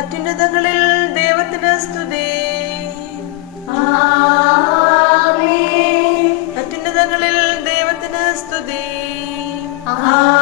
അത്യുന്നതങ്ങളിൽ ദൈവത്തിന് സ്തുതി. അത്യുന്നതങ്ങളിൽ ദൈവത്തിന് സ്തുതി. അത്യുന്നതങ്ങളിൽ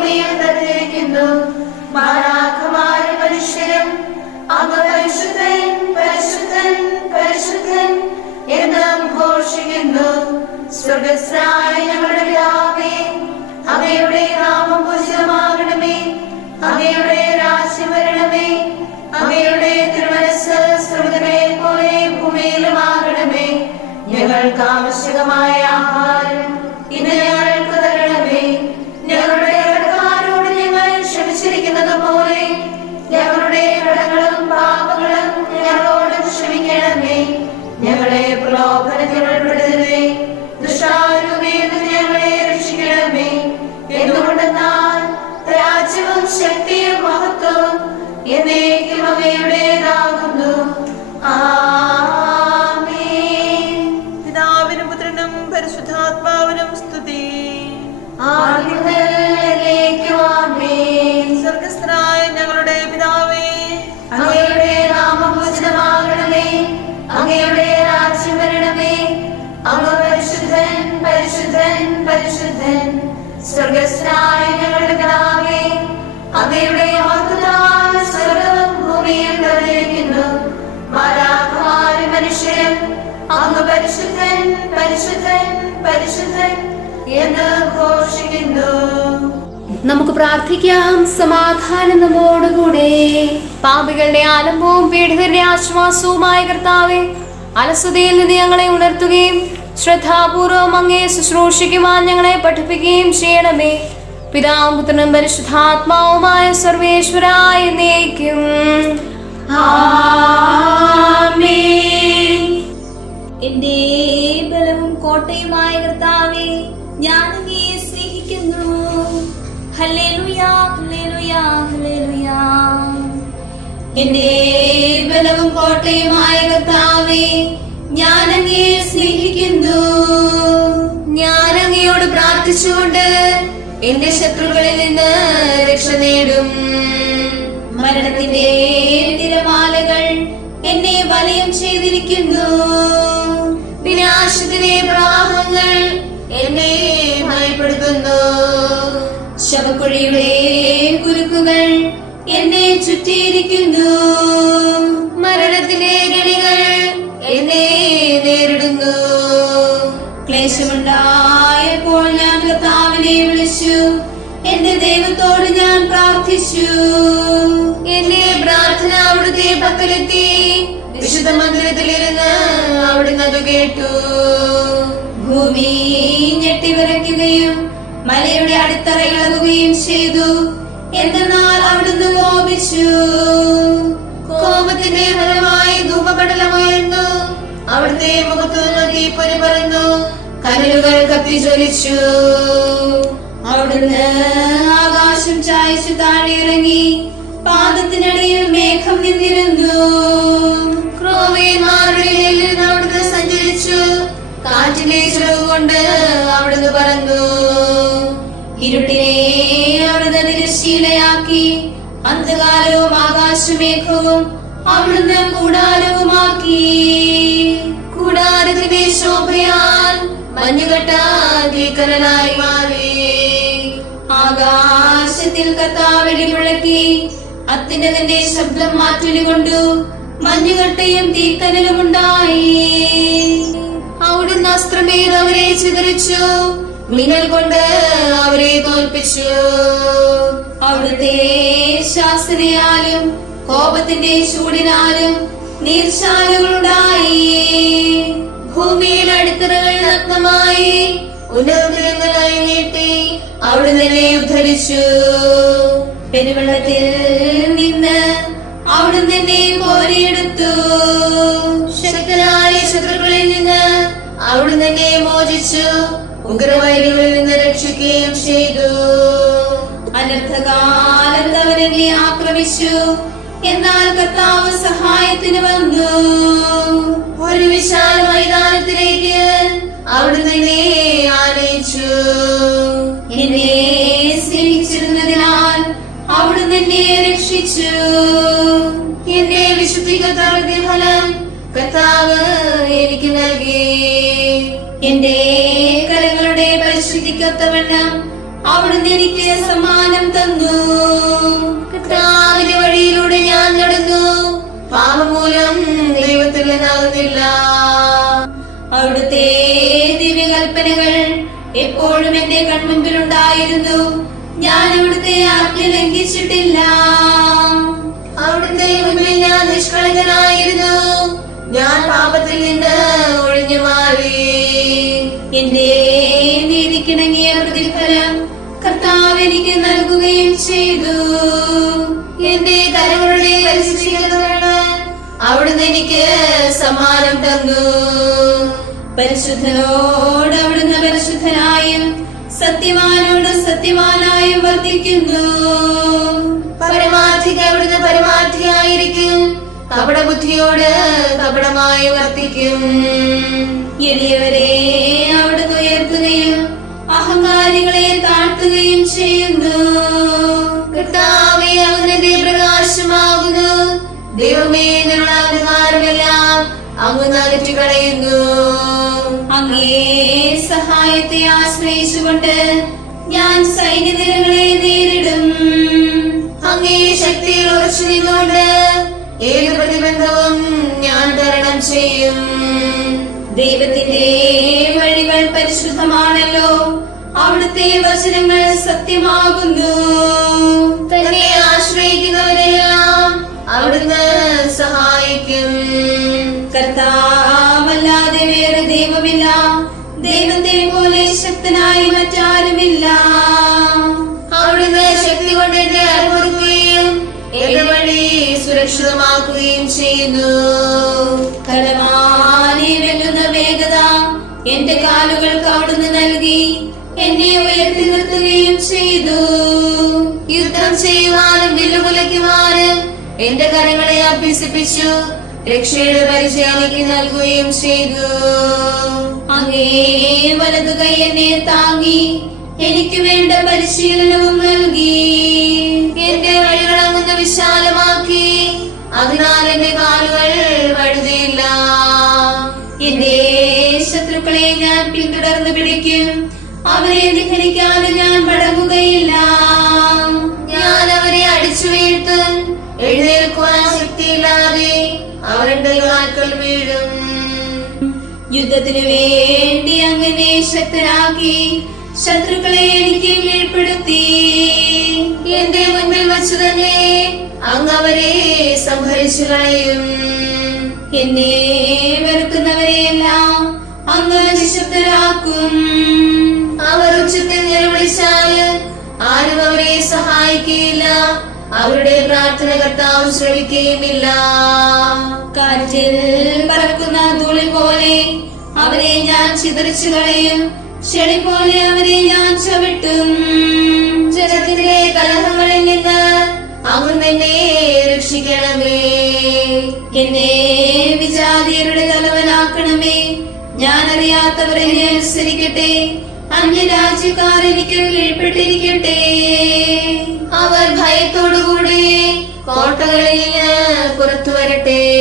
ഭൂമിയും തന്നിരിക്കുന്നു മാലാഖമാരും മനുഷ്യരും അങ്ങ് പരിശുദ്ധൻ പരിശുദ്ധൻ പരിശുദ്ധൻ എന്ന് ഘോഷിക്കുന്നു. സ്വർഗസ്രായ ഞങ്ങളുടെ പിതാവേ അങ്ങയുടെ നാമം പൂജിതമാകണമേ അങ്ങയുടെ രാശി വരണമേ അങ്ങയുടെ തിരുമനസ് സ്വർഗനെ പോലെ ഭൂമിയിലുമാകണമേ. ഞങ്ങൾക്ക് ആവശ്യകമായ എന്നേക്കും അങ്ങയുടേതാകുന്നു. ആമേൻ നമുക്ക് പ്രാർത്ഥിക്കാം സമാധാനം നമ്മോടുകൂടെ. പാപികളുടെ ആലംബവും പീഡിതരുടെ ആശ്വാസവുമായ കർത്താവെ അലസതയിൽ നിന്ന് ഞങ്ങളെ ഉണർത്തുകയും ശ്രദ്ധാപൂർവം അങ്ങേ ശുശ്രൂഷിക്കുവാൻ ഞങ്ങളെ പഠിപ്പിക്കുകയും ചെയ്യണമേ. പിതാവും പുത്രനും പരിശുദ്ധാത്മാവുമായ സർവേശ്വരായ നയിക്കും എന്റെ ബലവും കോട്ടയുമായ കർത്താവേ ഞാൻ അങ്ങയെ സ്നേഹിക്കുന്നു. എന്റെ ബലവും കോട്ടയുമായ കർത്താവേ ഞാൻ അങ്ങയെ സ്നേഹിക്കുന്നു. ഞാൻ അങ്ങയോട് പ്രാർത്ഥിച്ചുകൊണ്ട് എന്റെ ശത്രുക്കളിൽ നിന്ന് രക്ഷ നേടും. മരണത്തിന്റെ തിരമാലകൾ എന്നെ വലയം ചെയ്തിരിക്കുന്നു. വിനാശത്തിന്റെ പ്രവാഹങ്ങൾ എന്നെ ഭയപ്പെടുത്തുന്നു. ശവക്കുഴിയുടെ കുരുക്കുകൾ എന്നെ ചുറ്റിയിരിക്കുന്നു. മരണത്തിലെ ഗണികൾ എന്നെ നേരിടുന്നു. ക്ലേശമുണ്ടായപ്പോൾ ഞാൻ കർത്താവിനെ വിളിച്ചു. എന്റെ ദൈവത്തോട് ഞാൻ പ്രാർത്ഥിച്ചു. എന്റെ പ്രാർത്ഥന അവിടുത്തെ പക്കലെത്തി. വിശുദ്ധ മന്ദിരത്തിലിരുന്ന് അവിടുന്ന് കേട്ടു. ഭൂമി ഞെട്ടിവിറയ്ക്കുകയും മലയുടെ അടിത്തറ ഇളകുകയും ചെയ്തു. എന്തെന്നാൽ അവിടുന്ന് കോപിച്ചു. കോപത്തിന്റെ ഫലമായി ധൂപപടലമുയർന്നു അവിടുത്തെ മുഖത്തു നിന്ന് തീപ്പൊരി പറന്നു കനലുകൾ കത്തിജ്വലിച്ചു. അവിടുന്ന് ആകാശം ചായച്ചു താഴെ ഇറങ്ങി പാദത്തിനടിയിൽ മേഘം നിന്നിരുന്നു. ക്രോമേ കാറ്റിലെ ചിറവ് കൊണ്ട് അവിടുന്ന് പറന്നു. ഇരുട്ടിനെ അവിടുന്ന് നിരശീലയാക്കി അന്ധകാരവും ആകാശമേഘവും അവിടുന്ന് കൂടാരവുമാക്കി. കൂടാരത്തിന്റെ ശോഭയാൽ മഞ്ഞുകട്ട തീക്കരനായി മാറി. ആകാശത്തിൽ കത്താവെടി മുഴക്കി അത്യുന്നതന്റെ ശബ്ദം മാറ്റൊലി കൊണ്ടു മഞ്ഞുകട്ടയും തീക്കനലും ഉണ്ടായി അവിടുന്ന് അസ്ത്രമേൽ അവരെ ചിതറിച്ചു? മിന്നൽ കൊണ്ട് അവരെ തോൽപ്പിച്ചു. അവിടുത്തെ ശാസനയാലും കോപത്തിന്റെ ചൂടിനാലും നീർശാലുകളുണ്ടായി ഭൂമിയിൽ അടിത്തറകൾ നഗ്നമായി ഉന്നതങ്ങളായി നീട്ടി അവിടെ നിന്നെ ഉദ്ധരിച്ചു. പെരുവെള്ളത്തിൽ നിന്ന് അവിടെ നിന്നെ കോരിയെടുത്തു. ശക്തരായ ശത്രുക്കളിൽ നിന്ന് അവിടുന്ന് എന്നെ മോചിച്ചു. ഉഗ്രവൈരികളിൽ നിന്ന് രക്ഷിക്കുകയും ചെയ്തു. അനർത്ഥകാലത്ത് അവൻ ആക്രമിച്ചു. എന്നാൽ കർത്താവ് സഹായത്തിന് വന്നു. ഒരു വിശാല മൈതാനത്തിലേക്ക് അവിടുന്ന് എന്നെ ആനയിച്ചു. എന്നെ സ്നേഹിച്ചിരുന്നതിനാൽ അവിടുന്ന് എന്നെ രക്ഷിച്ചു. എന്നെ വിശുദ്ധികത്താവിന്റെ ഫലം കർത്താവ് എനിക്ക് നൽകി. എന്റെ കരങ്ങളുടെ പരിശുദ്ധിക്കൊത്തവണ്ണം അവിടുന്ന് എനിക്ക് സമ്മാനം തന്നു. കർത്താവിന്റെ വഴിയിലൂടെ ഞാൻ നടന്നു. പാപമൂലം ദൈവത്തിൽ നിന്നാകുന്നില്ല. അവിടുത്തെ ദിവ്യകൽപ്പനകൾ എപ്പോഴും എന്റെ കൺമുമ്പിലുണ്ടായിരുന്നു ഞാൻ അവിടുത്തെ ആജ്ഞ ലംഘിച്ചിട്ടില്ല. ഞാൻ പാപത്തിൽ നിന്ന് ഒഴിഞ്ഞു മാറി. എന്റെ നീതിക്കിണങ്ങിയ പ്രതിഫലം കർത്താവ് എനിക്ക് നൽകുകയും ചെയ്തു. എന്റെ കരങ്ങളുടെ പരിശീലനമാണ് അവിടുന്ന് എനിക്ക് സമ്മാനം തന്നു. പരിശുദ്ധനോട് അവിടുന്ന് പരിശുദ്ധനായും സത്യവാനോട് സത്യവാനായും വർദ്ധിക്കുന്നു പരമാധിക അവിടുന്ന് പരമാർത്ഥിയായിരിക്കും കപട ബുദ്ധിയോട് കപടമായി വർത്തിക്കും. എളിയവരെ അവിടുന്ന് ഉയർത്തുകയും അഹങ്കാരികളെ താഴ്ത്തുകയും ചെയ്യുന്നു. കർത്താവേ അവന്റെ പ്രകാശമാകുന്നു. ദൈവമേ എന്നുള്ള അധികാരമെല്ലാം അങ്ങ് അകറ്റി കളയുന്നു. അങ്ങേ സഹായത്തെ ആശ്രയിച്ചുകൊണ്ട് ഞാൻ സൈന്യനിരകളെ നേരിടും. അങ്ങേ ശക്തിയിൽ ഉറച്ചു നിന്നുകൊണ്ട് ഏത് പ്രതിബന്ധവും ഞാൻ തരണം ചെയ്യും. ദൈവത്തിന്റെ വഴികൾ പരിശുദ്ധമാണല്ലോ. അവിടുത്തെ വചനങ്ങൾ സത്യമാകുന്നു. തന്നെ ആശ്രയിക്കുന്നവരെല്ലാം അവിടുന്ന് സഹായിക്കും. കർത്താവല്ലാതെ വേറെ ദൈവമില്ല. ദൈവത്തെ പോലെ ശക്തനായി മറ്റാരുമില്ല. അവിടുന്ന് ശക്തി കൊണ്ട് എന്നെ അനുഭവിക്കുകയും സുരക്ഷിതമാക്കുകയും ചെയ്യുന്നു. കടമാനെ വെല്ലുന്ന വേഗത എന്റെ കാലുകൾക്ക് അവിടുന്ന് നൽകി എന്നെ ഉയർത്തി നിർത്തുകയും ചെയ്തു. യുദ്ധം ചെയ്യുവാനും വില്ലുകുലയ്ക്കുവാനും എന്റെ കരങ്ങളെ അഭ്യസിപ്പിച്ചു. രക്ഷയുടെ പരിചയം എനിക്ക് നൽകുകയും ചെയ്തു. അങ്ങേ വലതു കൈ എന്നെ താങ്ങി എനിക്ക് വേണ്ട പരിശീലനവും നൽകി. എന്റെ വിശാലമാക്കി. അതിനാൽ എന്റെ കാലുകൾ വഴുതിയില്ല. എന്റെ ശത്രുക്കളെ ഞാൻ പിന്തുടർന്ന് പിടിക്കും. അവരെ നിഹനിക്കാതെ ഞാൻ മടങ്ങുകയില്ല. ഞാൻ അവരെ അടിച്ചു വീഴ്ത്തും എഴുന്നേൽക്കുവാൻ ശക്തിയില്ലാതെ അവരുടെ കാൽക്കൾ വീഴും. യുദ്ധത്തിന് വേണ്ടി അങ്ങനെ ശക്തനാക്കി ശത്രുക്കളെ എനിക്ക് കീഴ്പ്പെടുത്തി. എന്റെ മുൻപിൽ വച്ചു തന്നെ അങ്ങ് അവരെ സംഹരിച്ചു കളയും. എന്നെ വെറുക്കുന്നവരെയെല്ലാം അങ്ങ് നിശബ്ദരാക്കും. അവർ ഉച്ചത്തിൽ നിലവിളിച്ചാൽ ആരും അവരെ സഹായിക്കുകയില്ല. അവരുടെ പ്രാർത്ഥന കർത്താവ് ശ്രമിക്കുകയുമില്ല കാറ്റിൽ പറക്കുന്ന ധൂളി പോലെ അവരെ ഞാൻ ചിതറിച്ചു കളയും. ചെളി പോലെ അവരെ ഞാൻ ചവിട്ടും. ജനത്തിന്റെ കലഹങ്ങളിൽ നിന്ന് അങ്ങ് എന്നെ രക്ഷിക്കണമേ. എന്നെ വിജാതിയരുടെ തലവനാക്കണമേ. ഞാൻ അറിയാത്തവരെ അനുസരിക്കട്ടെ. അന്യരാജ്യക്കാർ എനിക്ക് കീഴ്പ്പെട്ടിരിക്കട്ടെ. അവർ ഭയത്തോടുകൂടി കോട്ടകളിൽ പുറത്തു വരട്ടെ.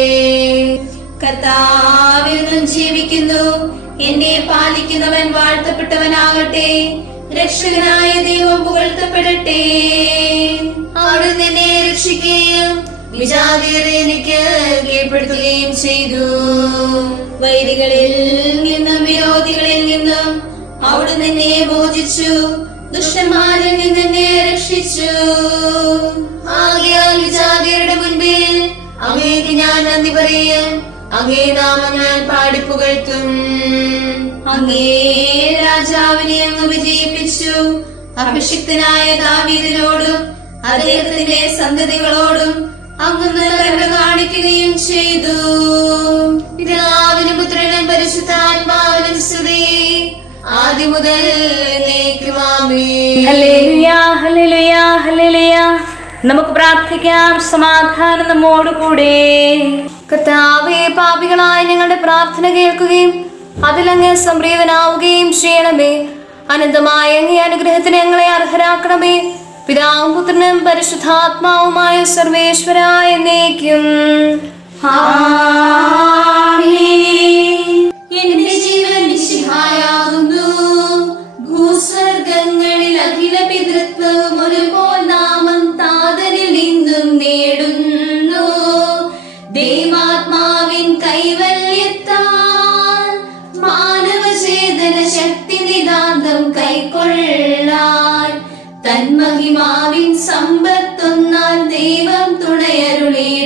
കർത്താവിൽ നിന്നും ജീവിക്കുന്നു. എന്നെ പാലിക്കുന്നവൻ വാഴ്ത്തപ്പെട്ടവനാകട്ടെ. രക്ഷകനായ ദൈവം പുകഴ്ത്തപ്പെടട്ടെ. അവിടുന്ന് എന്നെ രക്ഷിക്കുകയും വിജാതിയരെ എനിക്ക് കീഴ്പ്പെടുത്തുകയും ചെയ്തു. വൈരികളിൽ നിന്നും വിരോധികളിൽ നിന്നും അവിടുന്ന് എന്നെ മോചിച്ചു. ദുഷ്ടന്മാരിൽ നിന്ന് എന്നെ രക്ഷിച്ചു. ആകയാൽ വിജാതിയരുടെ മുൻപിൽ അങ്ങേക്ക് ഞാൻ നന്ദി അങ്ങേ നാമം ഞാൻ പാടിപ്പുകഴ്ത്തും. അങ്ങേ രാജാവിനെ അങ്ങ് വിജയിപ്പിച്ചു. അഭിഷിക്തനായ ദാവീദിനോടും അദ്ദേഹത്തിന്റെ സന്തതികളോടും അങ്ങ് കരുണ കാണിക്കുകയും ചെയ്തു. പിതാവിനും പുത്രനും പരിശുദ്ധാത്മാവിനും സ്തുതി. ആദ്യം മുതൽ. നമുക്ക് പ്രാർത്ഥിക്കാം. സമാധാനം നമ്മോടുകൂടെ. കർത്താവേ പാപികളായ ഞങ്ങളുടെ പ്രാർത്ഥന കേൾക്കുകയും അതിലങ്ങ് സംപ്രീതനാവുകയും ചെയ്യണമേ. അനന്തമായ അങ്ങേ അനുഗ്രഹത്തിന് ഞങ്ങളെ അർഹരാക്കണമേ. പിതാവും പുത്രനും പരിശുദ്ധാത്മാവുമായ സർവേശ്വരായ എന്നേക്കും തന്മഹിമാവിൻ സമ്പത്തൊന്നാൽ ദൈവം തുണയരുളിയിടട്ടെ.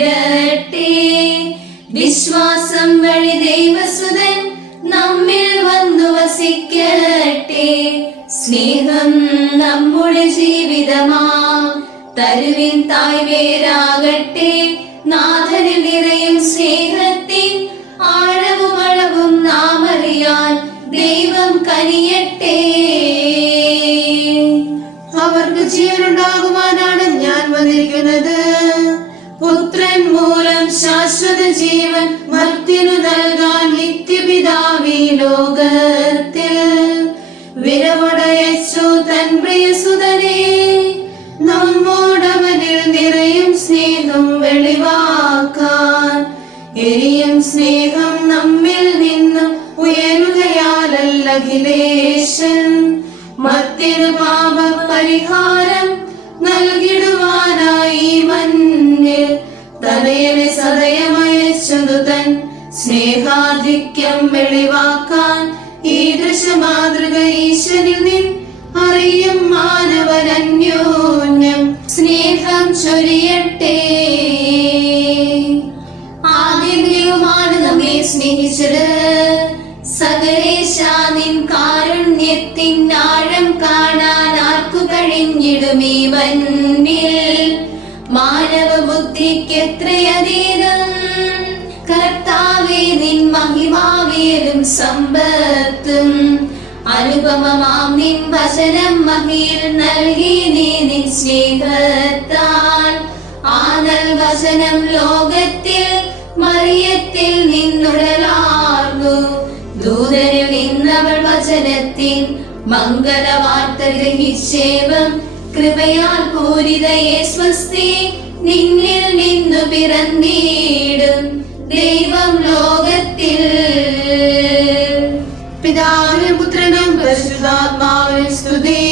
വിശ്വാസം വഴി ദൈവസുതൻ നമ്മിൽ വന്നു വസിക്കട്ടെ. സ്നേഹം നമ്മുടെ ജീവിതമാ. തരുവിൻ തായ്വേരാകട്ടെ. നാഥനിൽ നിറയും സ്നേഹത്തിൻ ആഴവും അളവും നാം ദൈവം കനിയട്ടെ. ജീവൻ മർത്തിനു നൽകാൻ നിത്യപിതാവി ലോകത്തിൽ. വിരവടയച്ചു തൻ പ്രിയസുതനെ നമ്മോടവനിൽ നിറയും സ്നേഹം വെളിവാക്കാൻ. എരിയും സ്നേഹം നമ്മിൽ നിന്നും ഉയരുകയാലല്ല അഖിലേശൻ. മത്തിനു പാപ പരിഹാരം നൽകിടുവാനായി മഞ്ഞിൽ തലയനെ സദയമയച്ചതു തൻ സ്നേഹാധിക്യം വെളിവാക്കാൻ ഈ ദൃശമാതൃക ഈശ്വരിൽ നിൻ അറിയും മാനവൻ അന്യോന്യം സ്നേഹം ചൊരിയട്ടെ. ആദ്യമാണ് നമ്മെ സ്നേഹിച്ചത്. സകലേശ കാരുണ്യത്തിൻ ആഴം കാണാൻ ആർക്കു കഴിഞ്ഞിടും ഈ മണ്ണിൽ മാനവ ബുദ്ധിക്ക് എത്രയധികം സമ്പത്തും അനുപമമാം നിൻ വചനം മഹിയിൽ നൽകി നീ നിൻ സ്നേഹത്താൽ. ആനൽ വചനം ലോകത്തിൽ മറിയത്തിൽ നിന്നുടലാർന്നു. ദൂതനിൽ നിന്നവൾ വചനത്തിൻ മംഗളവാർത്ത ഗ്രഹിച്ചേവം. കൃപയാൽ പൂരിതയെ സ്വസ്തി നിന്നിൽ നിന്നു പിറന്നീടും. ദൈവം ലോകത്തിൽ പരിശുദ്ധാത്മാവിനും സ്തുതി.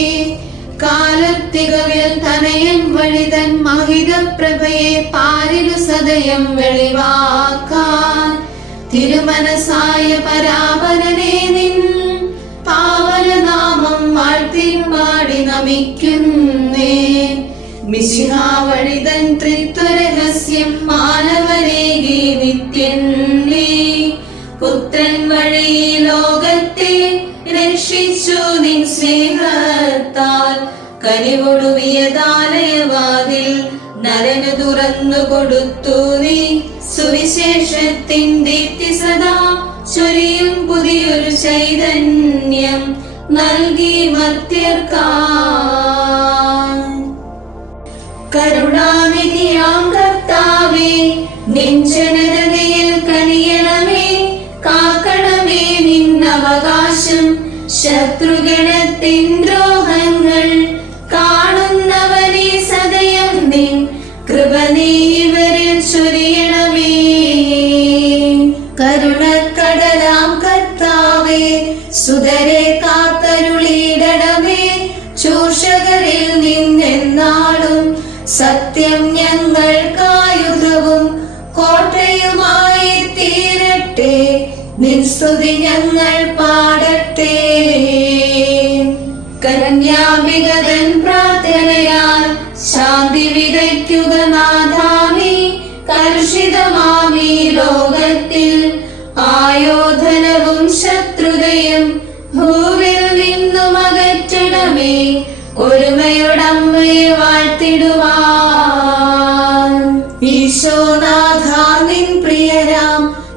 കാലത്തികവിൽ തനയൻ വഴിതൻ മഹിത പ്രഭയെ പാരിനു സദയം വെളിവാക്കാൻ. തിരുമനസായ പരാപരനെ നിൻ പാവനനാമം വാഴ്ത്തി പാടി നമിക്കുന്നേ. മിശിഹ വഴിതൻ ത്രിത്വരഹസ്യം മാനവരേകി കനിവൊടുവിയതാലയവാതിൽ നരനു തുറന്നു കൊടുത്തു നീ. സുവിശേഷത്തിൻ ദീപ്തി സദാ ചൊരിയും പുതിയൊരു ചൈതന്യം നൽകി മർത്യർക്കാൻ കരുണാനിധിയാം കർത്താവേ നെഞ്ചനതയിൽ കനിയണമേ. കാക്കണമേ നിന്നവകാശം ശത്രുഗണത്തിൻ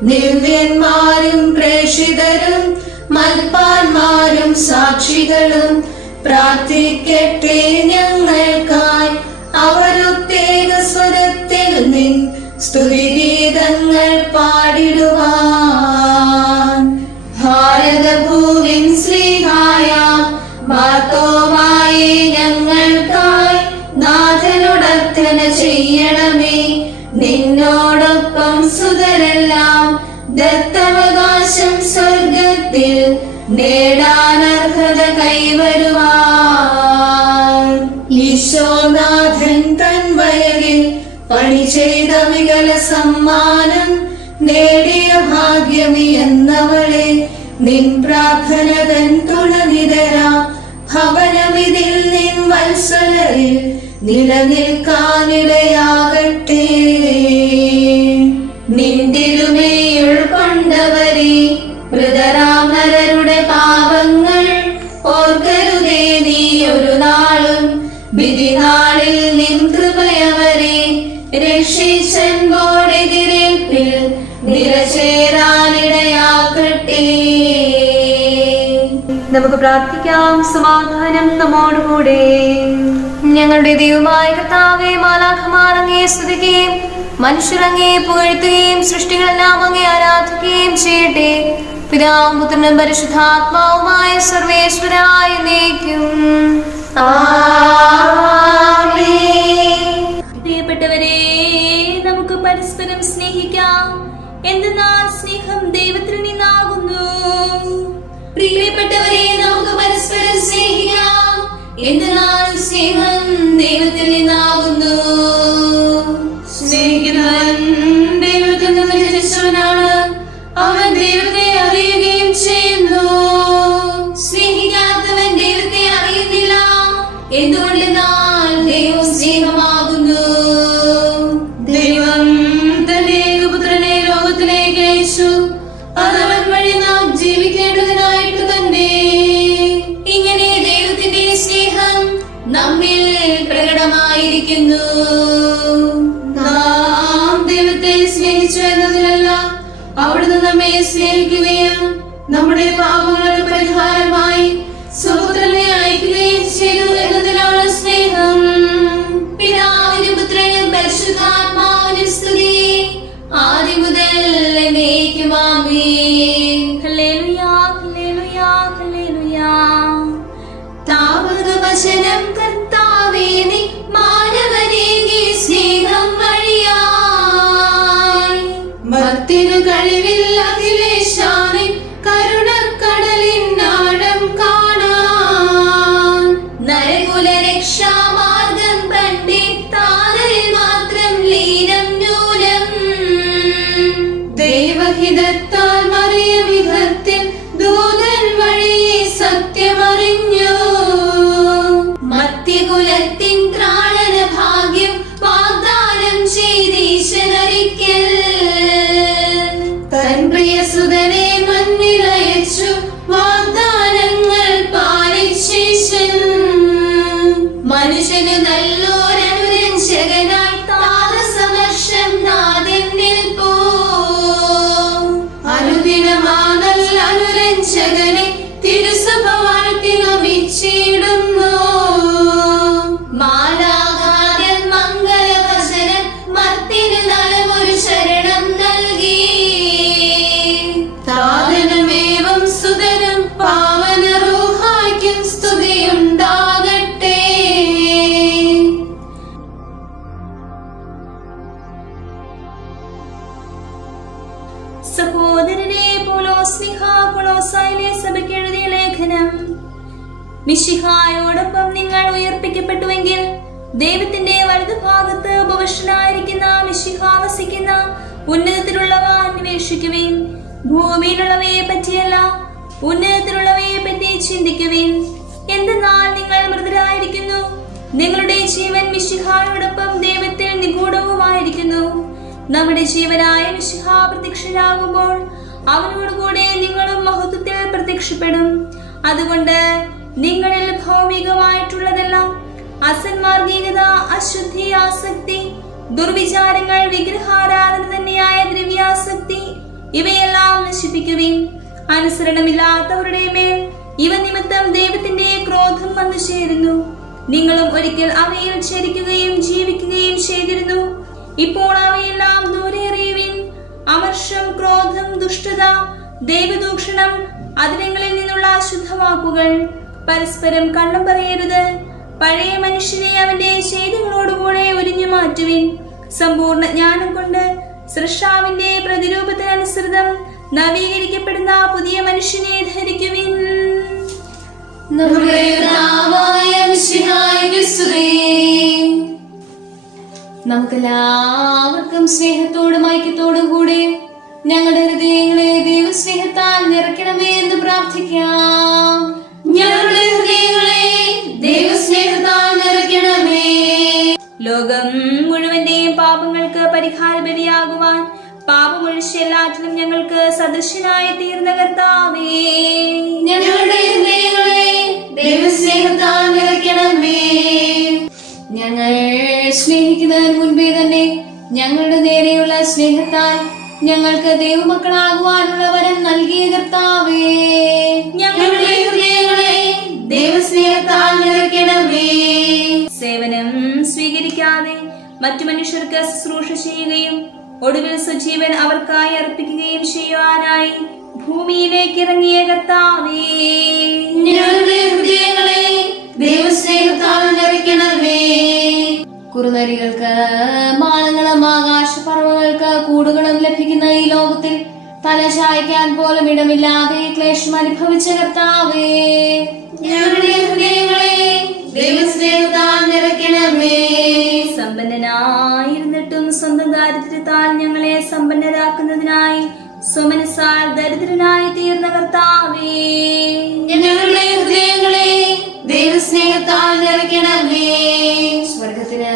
ദിവ്യന്മാരും പ്രേഷിതരും മൽപ്പാന്മാരും സാക്ഷികളും പ്രാർത്ഥിക്കട്ടെ ഞങ്ങൾക്കായി അവരുത്തേക സ്വരത്തിൽ നിൻ സ്തുതിഗീതങ്ങൾ പാടിടുവാൻ. ഭാരതഭൂവിൻ ശ്രീഹായ മാർത്തോമായി ഞങ്ങൾക്കായി നാഥനോടർത്ഥന ചെയ്യണമേ. വികല സമ്മാനം നേടിയ ഭാഗ്യമി എന്നവളെ നിൻ പ്രാർത്ഥന തൻ തുണനിതര ഭവനമിതിൽ നിൻ വത്സലരിൽ നിലനിൽക്കാനിടയാകട്ടെ നമുക്ക് പ്രാർത്ഥിക്കാം. സമാധാനം നമ്മോടുകൂടെ. ഞങ്ങളുടെ ദൈവമായ കർത്താവേ മാലാഖമാർ അങ്ങേ സ്തുതിക്കുകയും മനുഷ്യരങ്ങേ പുകഴ്ത്തുകയും സൃഷ്ടികളെല്ലാം അങ്ങേ ആരാധിക്കുകയും ചെയ്യട്ടെ. പിതാവും പുത്രനും പരിശുദ്ധാത്മാവുമായ സർവേശ്വരായ നീക്കും പ്രിയപ്പെട്ടവരെ സ്നേഹം ദൈവത്തിൽ നിന്നാകുന്നു. സ്നേഹിക്കുന്നവൻ ദൈവത്തിൽ നിന്ന് അവൻ ദൈവത്തെ അറിയുകയും ചെയ്യുന്നു. സ്നേഹിക്കാത്തവൻ ദൈവത്തെ അറിയുന്നില്ല. എന്തുകൊണ്ടെന്നാൽ ദൈവം സ്നേഹമാകുന്നു. ദൈവം തന്റെ ഏകപുത്രനെ ലോകത്തിലേക്ക് അയച്ചു. പ്രകടമായിരിക്കുന്നു നാം ദൈവത്തെ സ്നേഹിച്ചു എന്നതിലല്ല അവിടുന്ന് നമ്മെ സ്നേഹിക്കുകയും നമ്മുടെ പാപങ്ങളുടെ പരിഹാരമായി അനുദിനമാണൽ അനുരഞ്ജകനെ തിരുസഭ മിശിഹായോടൊപ്പം നിങ്ങൾ ഉയർപ്പിക്കപ്പെട്ടുവെങ്കിൽ ദൈവത്തിന്റെ വലതുഭാഗത്ത് ഉപവിഷ്ടനായിരിക്കുന്ന മിശിഹ വസിക്കുന്ന ഉന്നതത്തിലുള്ളവ അന്വേഷിക്കുവിൻ. ഭൂമിയിലുള്ളവയെ പറ്റിയല്ല ഉന്നതത്തിലുള്ളവയെ പറ്റി ചിന്തിക്കുവിൻ. എന്തെന്നാൽ നിങ്ങൾ മൃതരായിരിക്കുന്നു നിങ്ങളുടെ ജീവൻ മിശിഹായോടൊപ്പം ദൈവത്തിൽ നിഗൂഢവുമായിരിക്കുന്നു. നമ്മുടെ ജീവനായ മിശിഹ പ്രത്യക്ഷനാകുമ്പോൾ അവനോടുകൂടെ നിങ്ങളും മഹത്വത്തിൽ പ്രത്യക്ഷപ്പെടും. അതുകൊണ്ട് നിങ്ങളിൽ ഭൗമികമായിട്ടുള്ളതെല്ലാം അസന്മാർഗീകത അശുദ്ധി ആസക്തി ദുർവിചാരങ്ങൾ വിഗ്രഹാരാധന തന്നെയായ ദ്രവ്യാസക്തി ഇവയെല്ലാം നശിപ്പിക്കുവിൻ. അനുസരണമില്ലാത്തവരുടെ മേൽ ഇവ നിമിത്തം ദൈവത്തിന്റെ ക്രോധം വന്നു ചേരുന്നു. നിങ്ങളും ഒരിക്കൽ അവയിൽ ചരിക്കുകയും ജീവിക്കുകയും ചെയ്തിരുന്നു. ഇപ്പോൾ അവയെല്ലാം ദൂരെ അമർഷം ക്രോധം ദുഷ്ടത ദൈവദൂഷണം അതിനങ്ങളിൽ നിന്നുള്ള അശുദ്ധവാക്കുകൾ. പരസ്പരം കള്ളം പറയരുത്. പഴയ മനുഷ്യനെ അവന്റെ ചെയ്തികളോടുകൂടെ ഒരിഞ്ഞു മാറ്റുവിൻ. സമ്പൂർണ ജ്ഞാനം കൊണ്ട് സൃഷ്ടാവിന്റെ പ്രതിരൂപത്തിനനുസൃതം നവീകരിക്കപ്പെടുന്ന പുതിയ മനുഷ്യനെ ധരിക്കുവിൻ. നമുക്കെല്ലാവർക്കും സ്നേഹത്തോടും ഐക്യത്തോടും കൂടെ ഞങ്ങളുടെ ഹൃദയങ്ങളെ ദൈവസ്നേഹത്താൽ നിറയ്ക്കണമേ എന്ന് പ്രാർത്ഥിക്കാം. ലോകം മുഴുവന്റെയും പാപങ്ങൾക്ക് പരിഹാര ബലിയാകുവാൻ പാപമൊഴിച്ച് എല്ലാറ്റിലും ഞങ്ങൾക്ക് സദൃശനായി തീർന്ന കർത്താവേ. ഞങ്ങളുടെ ദൈവസ്നേഹത്താൽ നിറയ്ക്കണമേ. ഞങ്ങൾ സ്നേഹിക്കുന്നതിന് മുൻപേ തന്നെ ഞങ്ങളുടെ നേരെയുള്ള സ്നേഹത്താൽ ഞങ്ങൾക്ക് ദൈവമക്കളാകുവാനുള്ള വരം നൽകിയ കർത്താവേ. ഞങ്ങളുടെ ഹൃദയങ്ങളെ ദൈവസ്നേഹത്താൽ നിറയ്ക്കണമേ. സേവനം സ്വീകരിക്കാതെ മറ്റു മനുഷ്യർക്ക് ശുശ്രൂഷ ചെയ്യുകയും ഒടുവിൽ സുജീവൻ അവർക്കായി അർപ്പിക്കുകയും ചെയ്യുവാനായി ഭൂമിയിലേക്ക് ഇറങ്ങിയ കർത്താവേ. ഞങ്ങളുടെ ഹൃദയങ്ങളെ ദൈവസ്നേഹത്താൽ നിറയ്ക്കണമേ. കുറുനരികൾക്ക് മാനങ്ങളും ആകാശപർവങ്ങൾക്ക് കൂടുകളും ലഭിക്കുന്ന ഈ ലോകത്തിൽ തല ചായ്ക്കാൻ പോലും ഇടമില്ലാതെ ക്ലേശം അനുഭവിച്ച കർത്താവേ. ഞങ്ങളുടെ ഹൃദയങ്ങളെ ദൈവസ്നേഹത്താൽ നിറയ്ക്കണമേ. സമ്പന്നനായിരുന്നിട്ടും സ്വന്തം ദാരിദ്ര്യത്താൽ ഞങ്ങളെ സമ്പന്നരാക്കുന്നതിനായി സ്വമനസാൽ ദരിദ്രനായി തീർന്ന കർത്താവേ. ഞങ്ങളുടെ ഹൃദയങ്ങളെ ദൈവസ്നേഹത്താൽ നിറയ്ക്കണമേ. സ്വർഗത്തിന്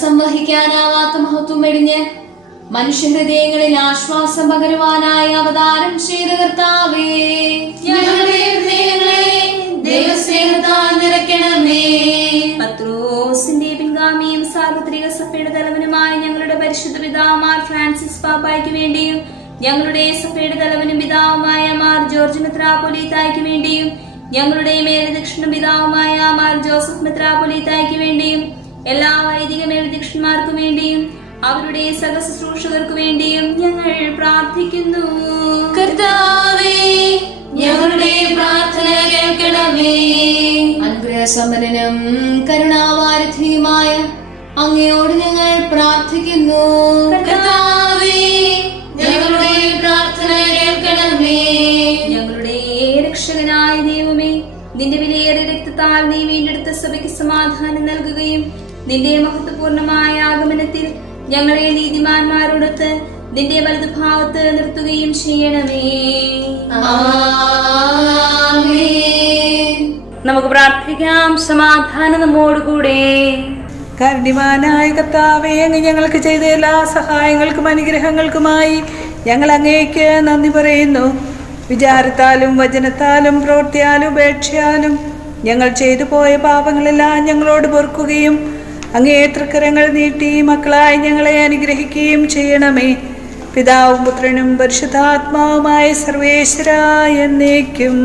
സംവഹിക്കാനാവാത്ത മഹത്വം വെടിഞ്ഞ് മനുഷ്യഹൃദയങ്ങളിൽ ആശ്വാസം പകരുവാനായി അവതാരം ചെയ്ത കർത്താവേ. ഞങ്ങളുടെ ഹൃദയങ്ങളെ ദൈവസ്നേഹത്താൽ നിറയ്ക്കണമേ. പത്രോസിന്റെ പിൻഗാമിയും സാർവത്രിക സഭയുടെ തലവനുമായ ഞങ്ങളുടെ പരിശുദ്ധ പിതാമാർ ഫ്രാൻസിസ് പാപ്പായ്ക്ക് വേണ്ടിയും ഞങ്ങളുടെ സഭയുടെ തലവനും പിതാവുമായ മാർ ജോർജ് മെത്രാപൊലീത്തായ്ക്ക് വേണ്ടിയും ഞങ്ങളുടെ മേലദക്ഷിണ പിതാവുമായ മാർ ജോസഫ് മെത്രാപൊലീത്തായ്ക്ക് വേണ്ടിയും എല്ലാ വൈദിക മേലദക്ഷിണന്മാർക്കു വേണ്ടിയും അവരുടെ സഹശുശ്രൂഷകർക്കു വേണ്ടിയും ഞങ്ങൾ പ്രാർത്ഥിക്കുന്നു. കർത്താവേ ഞങ്ങളുടെ പ്രാർത്ഥന കേൾക്കണമേ. അനുഗ്രഹസമ്പന്നനും കരുണാവാരിധിയുമായ അങ്ങയോട് ഞങ്ങൾ പ്രാർത്ഥിക്കുന്നു. ഞങ്ങളുടെ പ്രാർത്ഥന കേൾക്കണമേ. ഞങ്ങളുടെ രക്ഷകനായ ദൈവമേ നിന്റെ വിലയേറിയ രക്തത്താൽ നീ വീണ്ടെടുത്ത സഭയ്ക്ക് സമാധാനം നൽകുകയും നിന്റെ മഹത്വപൂർണമായ ആഗമനത്തിൽ ഞങ്ങളെ നീതിമാന്മാരോടൊത്ത് നിന്റെ വലതുഭാഗത്ത് നിർത്തുകയും ചെയ്യണമേ. നമുക്ക് പ്രാർത്ഥിക്കാം സമാധാനം നമ്മോടുകൂടെ. കരുണിമാനായ കർത്താവേ അങ്ങ് ഞങ്ങൾക്ക് ചെയ്ത എല്ലാ സഹായങ്ങൾക്കും അനുഗ്രഹങ്ങൾക്കുമായി ഞങ്ങൾ അങ്ങേക്ക് നന്ദി പറയുന്നു. വിചാരത്താലും വചനത്താലും പ്രവൃത്തിയാലും ഉപേക്ഷയാലും ഞങ്ങൾ ചെയ്തു പോയ പാപങ്ങളെല്ലാം ഞങ്ങളോട് പൊറുക്കുകയും അങ്ങേ തൃക്കരങ്ങൾ നീട്ടി മക്കളായി ഞങ്ങളെ അനുഗ്രഹിക്കുകയും ചെയ്യണമേ. പിതാവും പുത്രനും പരിശുദ്ധാത്മാവുമായ സർവേശ്വര എന്നേക്കും.